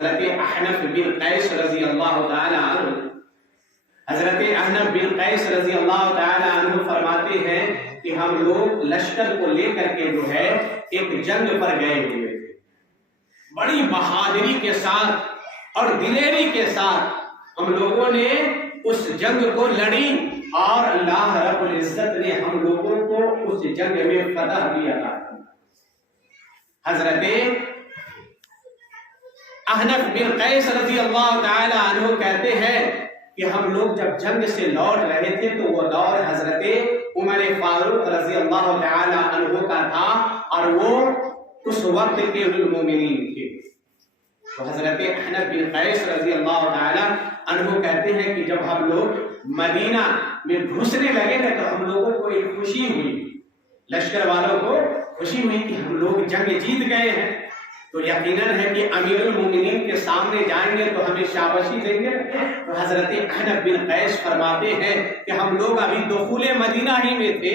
حضرت احنف بن قیس رضی اللہ تعالی عنہ، حضرت احنف بن قیس رضی اللہ تعالی عنہ فرماتے ہیں کہ ہم لوگ لشکر کو لے کر کے جو ہے ایک جنگ پر گئے ہوئے تھے، بڑی بہادری کے ساتھ اور دلیری کے ساتھ ہم لوگوں نے اس جنگ کو لڑی اور اللہ رب العزت نے ہم لوگوں کو اس جنگ میں فتح بھی عطا کی۔ حضرت احنف بن قیس رضی اللہ تعالی عنہ کہتے ہیں کہ ہم لوگ جب جنگ سے لوٹ رہے تھے تو وہ دور حضرت عمر فاروق رضی اللہ تعالی عنہ کا تھا اور وہ اس وقت کے المومنین تھے۔ تو حضرت احنف بن قیس رضی اللہ تعالی عنہ کہتے ہیں کہ جب ہم لوگ مدینہ میں گھسنے لگے تھے تو ہم لوگوں کو ایک خوشی ہوئی، لشکر والوں کو خوشی ہوئی کہ ہم لوگ جنگ جیت گئے ہیں، تو یقیناً ہے کہ امیر المومنین کے سامنے جائیں گے تو ہمیں شاباشی دیں گے۔ تو حضرت احنف بن قیس فرماتے ہیں کہ ہم لوگ ابھی دخول مدینہ ہی میں تھے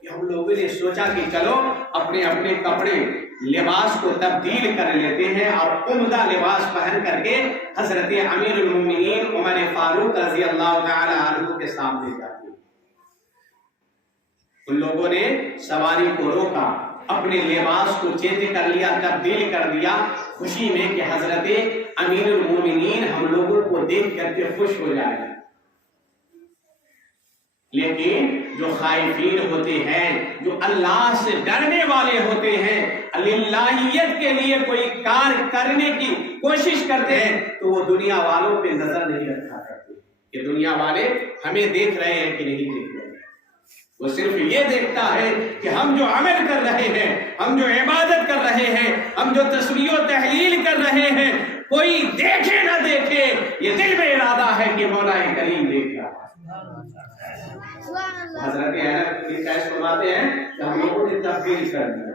کہ ہم لوگوں نے سوچا کہ چلو اپنے اپنے کپڑے لباس کو تبدیل کر لیتے ہیں اور عمدہ لباس پہن کر کے حضرت امیر المومنین عمر فاروق رضی اللہ تعالی عنہ کے سامنے جاتے ہیں۔ ان لوگوں نے سواری کو روکا، اپنے لباس کو چینج کر لیا، تبدیل کر دیا، خوشی میں کہ حضرت امیر المومنین ہم لوگوں کو دیکھ کر کے خوش ہو جائے گا۔ لیکن جو خائفین ہوتے ہیں، جو اللہ سے ڈرنے والے ہوتے ہیں، اللہیت کے لیے کوئی کار کرنے کی کوشش کرتے ہیں تو وہ دنیا والوں پہ نظر نہیں رکھا کرتے کہ دنیا والے ہمیں دیکھ رہے ہیں کہ نہیں دیکھ رہے ہیں۔ وہ صرف یہ دیکھتا ہے کہ ہم جو عمل کر رہے ہیں، ہم جو عبادت کر رہے ہیں، ہم جو تسبیح و تحلیل کر رہے ہیں، کوئی دیکھے نہ دیکھے، یہ دل میں ارادہ ہے کہ مولا کریم دیکھ رہا ہے۔ حضرت احنف بن قیس فرماتے ہیں کہ ہم لوگوں نے تبدیل کر دیا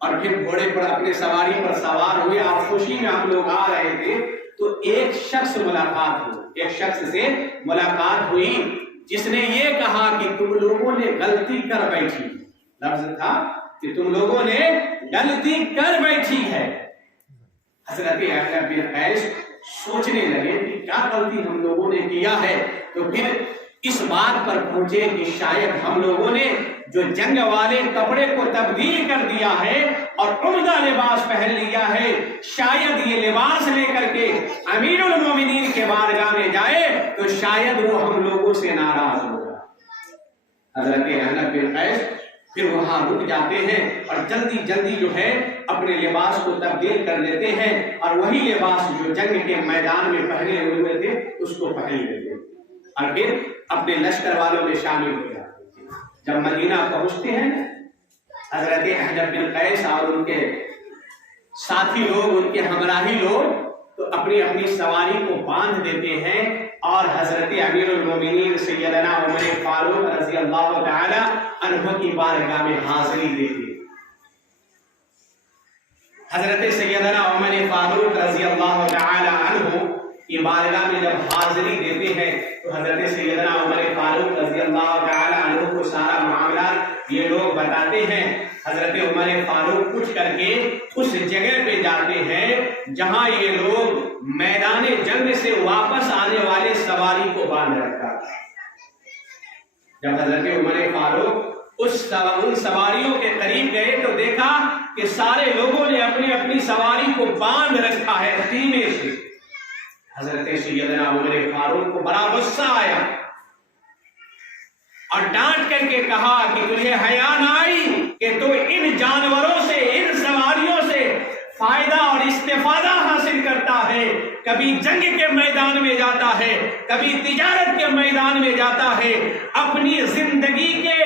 اور پھر گھوڑے پر اپنے سواری پر سوار ہوئے اور خوشی میں ہم لوگ آ رہے تھے تو ایک شخص سے ملاقات ہوئی جس نے یہ کہا کہ تم لوگوں نے غلطی کر بیٹھی، لفظ تھا کہ تم لوگوں نے غلطی کر بیٹھی ہے۔ حضرت احنف بن قیس سوچنے لگے کہ کیا غلطی ہم لوگوں نے کیا ہے، تو پھر اس بات پر پہنچے کہ شاید ہم لوگوں نے جو جنگ والے کپڑے کو تبدیل کر دیا ہے اور عمدہ لباس پہن لیا ہے، شاید یہ لباس لے کر کے امیر المومنین کے بارگاہ میں جائے تو شاید وہ ہم لوگوں سے ناراض ہوگا۔ حضرت احنف بن قیس پھر وہاں رک جاتے ہیں اور جلدی جلدی جو ہے اپنے لباس کو تبدیل کر لیتے ہیں اور وہی لباس جو جنگ کے میدان میں پہنے ہوئے تھے اس کو پہن لیتے ہیں اور پھر اپنے لشکر والوں میں شامل ہو جاتے ہیں۔ جب مدینہ پہنچتے ہیں حضرت احنف بن قیس اور ان کے ساتھی لوگ، ان کے ہمراہی لوگ تو اپنی اپنی سواری کو باندھ دیتے ہیں اور حضرت امیر المومنین سیدنا عمر فاروق رضی اللہ تعالی عنہ کی بارگاہ میں حاضری دیتے ہیں۔ حضرت سیدنا عمر فاروق رضی اللہ تعالی عنہ کی بارگاہ میں جب حاضری دیتے ہیں تو حضرت سیدنا عمر فاروق رضی اللہ تعالی عنہ کو سارا معاملات یہ لوگ بتاتے ہیں۔ حضرت عمر فاروق کچھ کر کے اس جگہ پہ جاتے ہیں جہاں یہ لوگ میدان جنگ سے واپس آنے والے سواری کو باندھ رکھا۔ جب حضرت عمر فاروق ان سواریوں کے قریب گئے تو دیکھا کہ سارے لوگوں نے اپنی اپنی سواری کو باندھ رکھا ہے خیمے سے۔ حضرت سیدنا عمر فاروق کو بڑا غصہ آیا اور ڈانٹ کر کے کہا کہ تجھے حیا نہ آئی کہ تو ان جانوروں سے، ان سواریوں سے فائدہ اور استفادہ حاصل کرتا ہے، کبھی جنگ کے میدان میں جاتا ہے، کبھی تجارت کے میدان میں جاتا ہے، اپنی زندگی کے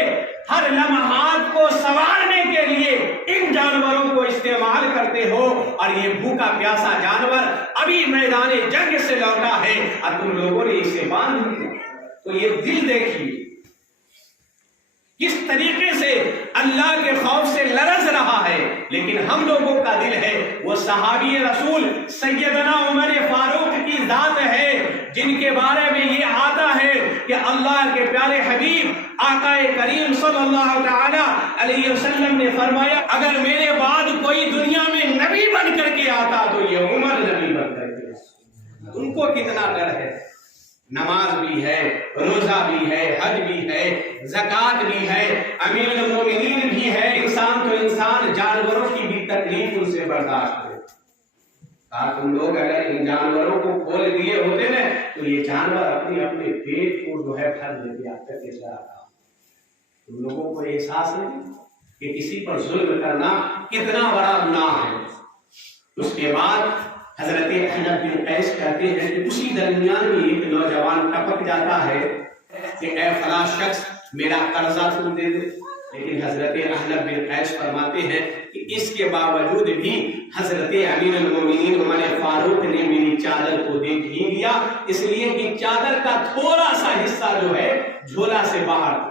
ہر لمحات کو سنوارنے کے لیے ان جانوروں کو استعمال کرتے ہو اور یہ بھوکا پیاسا جانور ابھی میدان جنگ سے لوٹا ہے اور تم لوگوں نے اسے باندھ دیا۔ تو یہ دل دیکھیے کس طریقے سے اللہ کے خوف سے لرز رہا ہے، لیکن ہم لوگوں کا دل ہے وہ صحابی رسول سیدنا عمر فاروق کی ذات ہے جن کے بارے میں یہ آتا ہے کہ اللہ کے پیارے حبیب آقا کریم صلی اللہ تعالی علیہ وسلم نے فرمایا اگر میرے بعد کوئی دنیا میں نبی بن کر کے آتا تو یہ عمر نبی بن کر ان کو کتنا ڈر ہے؟ نماز بھی ہے، روزہ بھی ہے، حج بھی ہے، زکوٰۃ بھی ہے، امیر المومنین بھی ہے، انسان تو انسان، جانوروں کی بھی تکلیف ان سے برداشت کرے۔ کہا تم لوگ اگر ان جانوروں کو کھول دیے ہوتے نا تو یہ جانور اپنے اپنے پیٹ کو جو ہے بھر لیتے آپ کا کیسا رہا۔ تم لوگوں کو احساس نہیں کہ کسی پر ظلم کرنا کتنا بڑا گناہ ہے؟ اس کے بعد حضرت احنف بن قیس کہتے ہیں کہ اسی درمیان میں ایک نوجوان ٹپک جاتا ہے کہ اے فلاں شخص میرا قرضہ تم دے دے، لیکن حضرت احنف بن قیس فرماتے ہیں کہ اس کے باوجود بھی حضرت امیر المومنین عمر فاروق نے میری چادر کو دیکھ ہی لیا، اس لیے کہ چادر کا تھوڑا سا حصہ جو ہے جھولا سے باہر تھا۔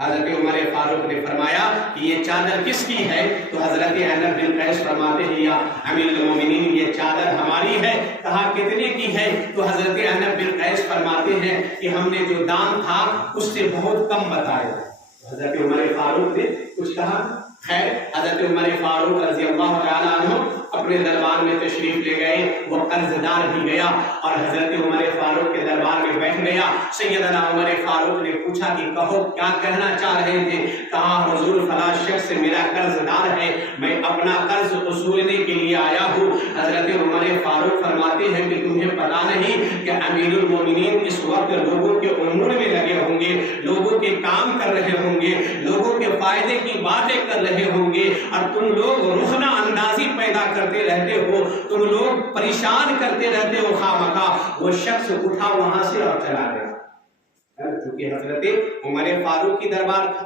حضرت عمر فاروق نے فرمایا کہ یہ چادر کس کی ہے؟ تو حضرت احنف بن قیس فرماتے ہیں یا امیر المومنین یہ چادر ہماری ہے۔ کہا کتنے کی ہے؟ تو حضرت احنف بن قیس فرماتے ہیں کہ ہم نے جو دام تھا اس سے بہت کم بتایا۔ حضرت عمر فاروق نے کچھ کہا، خیر حضرت عمر فاروق رضی اللہ تعالیٰ عنہ اپنے دربار میں تشریف لے گئے، وہ قرض دار بھی گیا اور حضرت عمر فاروق کے دربار میں بیٹھ گیا۔ سیدنا عمر فاروق نے پوچھا کہ کہو کیا کہنا چاہ رہے تھے؟ کہا حضور فلاں شخص میرا قرض دار ہے، میں اپنا قرض وصولنے کے لیے آیا ہوں۔ حضرت عمر فاروق فرماتے ہیں کہ تمہیں پتا نہیں کہ امیر المومنین اس وقت لوگوں کے امور میں لگے ہوں گے، لوگوں کے کام کر رہے ہوں گے، لوگوں کے فائدے کی باتیں کر رہے ہوں گے، اور تم لوگ رخنہ اندازی پیدا کرتے رہتے ہو، تم لوگ پریشان کرتے رہتے ہو خواہ۔ وہ شخص اٹھا وہاں سے اور چلا گیا، چونکہ حضرت عمر فاروق کی دربار تھا۔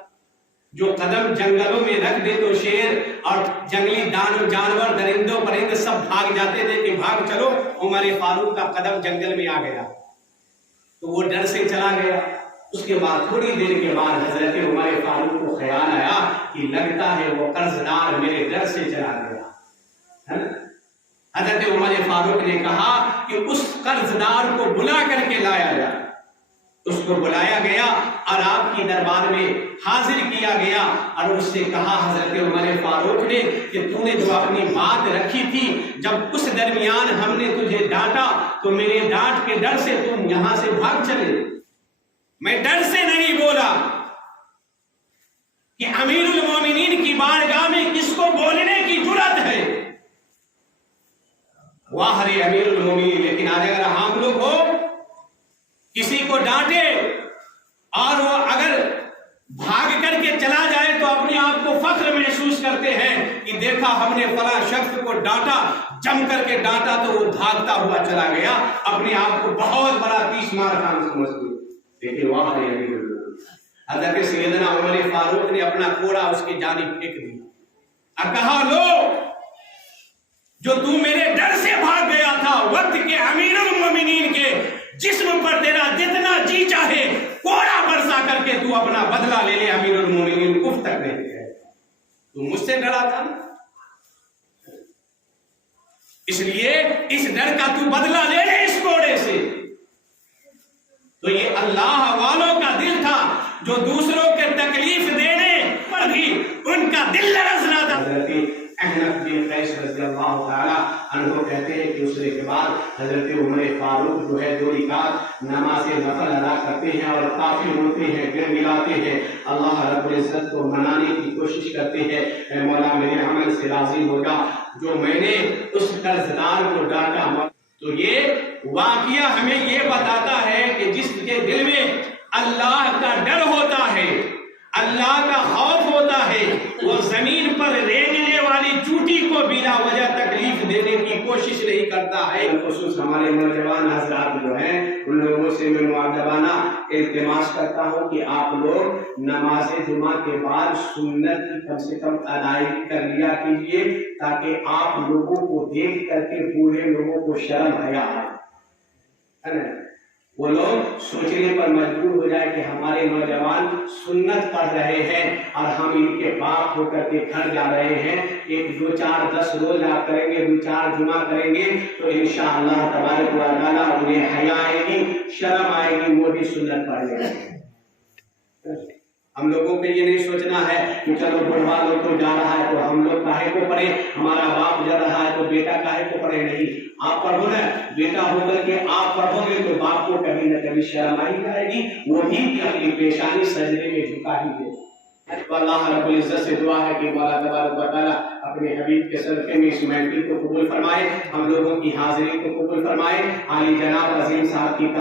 جو قدم جنگلوں میں رکھ دے تو شیر اور جنگلی جانور درندوں پرند سب بھاگ جاتے تھے کہ بھاگ چلو، عمر فاروق کا قدم جنگل میں آ گیا تو وہ ڈر سے چلا گیا۔ اس کے بعد تھوڑی دیر کے بعد حضرت عمر فاروق کو خیال آیا کہ لگتا ہے وہ قرض دار میرے ڈر سے چلا گیا۔ حضرت عمر فاروق نے کہا کہ اس قرض دار کو بلا کر کے لایا جائے۔ اس کو بلایا گیا اور آپ کی دربار میں حاضر کیا گیا اور اس سے کہا حضرت عمر فاروق نے کہ تو نے جو اپنی بات رکھی تھی، جب اس درمیان ہم نے تجھے ڈانٹا تو میرے ڈانٹ کے ڈر سے تم یہاں سے بھاگ چلے۔ میں ڈر سے نہیں بولا کہ امیر المومنین کی بارگاہ میں کس کو بولنے کی جرات ہے، واہ رے امیر المومنین، لیکن آج اگر ہم لوگ ہو کسی کو ڈانٹے اور وہ اگر بھاگ کر کے چلا جائے تو اپنے آپ کو فخر محسوس کرتے ہیں کہ دیکھا ہم نے فلاں شخص کو ڈانٹا، جم کر کے ڈانٹا تو وہ بھاگتا ہوا چلا گیا، اپنے آپ کو بہت بڑا تیس مار خان سمجھتے۔ لیکن وہاں حضرت سیدنا عمر فاروق نے اپنا کوڑا اس کی جانب پھینک دیا اور کہا لو جو تو میرے ڈر سے بھاگ گیا تھا، وقت کے امیر المومنین کے جسم پر تیرا جتنا جی چاہے کوڑا برسا کر کے تو اپنا بدلہ لے لے، امیر المومنین کف تک نہیں گئے، تو مجھ سے ڈرا تھا، اس لیے اس ڈر کا تو بدلہ لے لے اس کوڑے سے۔ تو یہ اللہ والوں کا دل تھا جو دوسروں کے تکلیف دینے پر بھی ان کا دل لرز نہ تھا۔ حضرت احنف بن قیس رضی اللہ تعالی عنہ کہتے ہیں کہ اسرے کے بعد حضرت عمر فاروق جو ہے 2 رکعت نماز نفل ادا کرتے ہیں اور کافی روتے ہیں، گڑگڑاتے ہیں، اللہ رب العزت کو منانے کی کوشش کرتے ہیں، اے مولا میرے عمل سے راضی ہو جا جو میں نے اس قرض دار کو ڈانٹا۔ تو یہ واقعہ ہمیں یہ بتاتا ہے کہ جس کے دل میں اللہ کا ڈر ہوتا ہے، اللہ کا خوف ہوتا ہے، وہ زمین پر رینگنے والی چوٹی کو بلا وجہ تکلیف دینے کی کوشش نہیں کرتا ہے۔ خصوص ہمارے نوجوان حضرات جو ہیں ان لوگوں سے میں مؤدبانہ التماس کرتا ہوں کہ آپ لوگ نماز جمعہ کے بعد سنت کی کم سے کم ادائیگی کر لیا کیجیے تاکہ آپ لوگوں کو دیکھ کر کے بوڑھے لوگوں کو شرم حیا آئے، وہ لوگ سوچنے پر مجبور ہو جائے کہ ہمارے نوجوان سنت پڑھ رہے ہیں اور ہم ان کے باپ ہو کر کے گھر جا رہے ہیں، 1 2 4 10 روز آپ کریں گے، 2 4 جمعہ کریں گے تو انشاءاللہ تبارک و تعالیٰ انہیں حیا آئے گی، شرم آئے گی، وہ بھی سنت پڑھ لیں گے۔ ہم لوگوں کو یہ نہیں سوچنا ہے کہ چلو بڑھوا لوگ تو جا رہا ہے تو ہم لوگ کاہے کو پڑھیں، ہمارا باپ جا رہا ہے تو بیٹا کاہے کو پڑھے. نہیں، آپ پڑھو نا، بیٹا ہو کر کے آپ پڑھو گے تو باپ کو کبھی نہ کبھی شرم آئی جائے گی، وہ بھی اپنی پیشانی سجدے میں جھکا ہی دے. تو اللہ رب العزت سے دعا ہے کہ مولا تبارک و تعالیٰ اپنے حبیب کے صدقے میں اس محفل کو قبول فرمائے، ہم لوگوں کی حاضری کو قبول فرمائے. عالی جناب عظیم صاحب کی